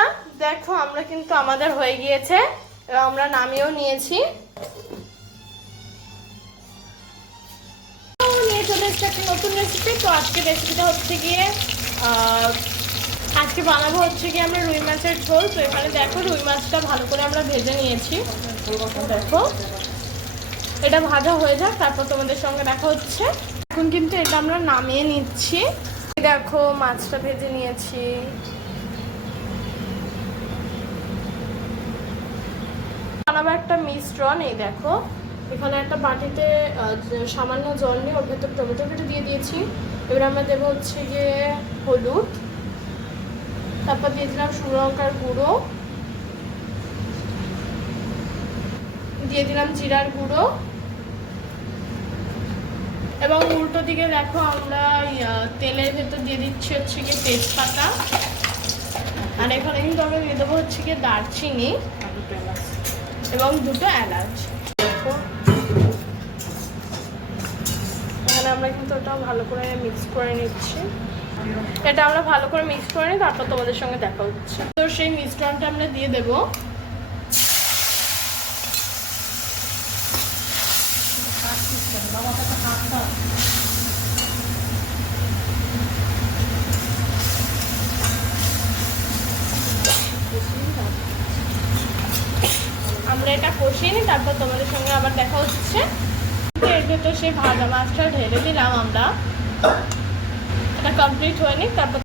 বন্ধুরা দেখো আমরা কিন্তু আমাদের হয়ে গিয়েছে, আমরা নামিয়েও নিয়েছি। নিয়ে চলে এসেছি একটা নতুন রেসিপি। তো আজকে রেসিপিটা হচ্ছে গিয়ে আজকে বানাবো হচ্ছে গিয়ে আমরা রুই মাছের ঝোল। তো এখানে দেখো রুই মাছটা ভালো করে আমরা ভেজে নিয়েছি। দেখো এটা ভাজা হয়ে যাক, তারপর তোমাদের সঙ্গে দেখা হচ্ছে। এখন কিন্তু এটা আমরা নামিয়ে নিচ্ছি। দেখো মাছটা ভেজে নিয়েছি। বানাবো একটা মিশ্রণ। এই দেখো এখানে একটা বাটিতে সামান্য জল নিয়ে ওর ভেতর টমেটো কেটে দিয়ে দিয়েছি। এবার আমরা দেবো হচ্ছে গিয়ে হলুদ, তারপর দিয়ে দিলাম শুকনো লঙ্কার গুঁড়ো, দিয়ে দিলাম জিরার গুঁড়ো, এবং উল্টো দিকে দেখো আমরা তেলের ভেতর দিয়ে দিচ্ছি হচ্ছে গিয়ে তেজপাতা। আর এখানে কিন্তু আমরা দিয়ে দেবো হচ্ছে গিয়ে দারচিনি এবং দুটো এলাচ। দেখো এখানে আমরা কিন্তু ওটা ভালো করে মিক্স করে নিচ্ছি। এটা আমরা ভালো করে মিক্স করে নিই, তারপর তোমাদের সঙ্গে দেখা হচ্ছে। তো সেই মিশ্রণটা আমরা দিয়ে দেবো। আমরা এটা কষিয়ে নিই, তারপর তোমাদের সঙ্গে আবার দেখা হচ্ছে। এর ভেতর সেই ভাজা মাছটা ঢেলে দিলাম আমরা। এটা কমপ্লিট হয়নি, তারপর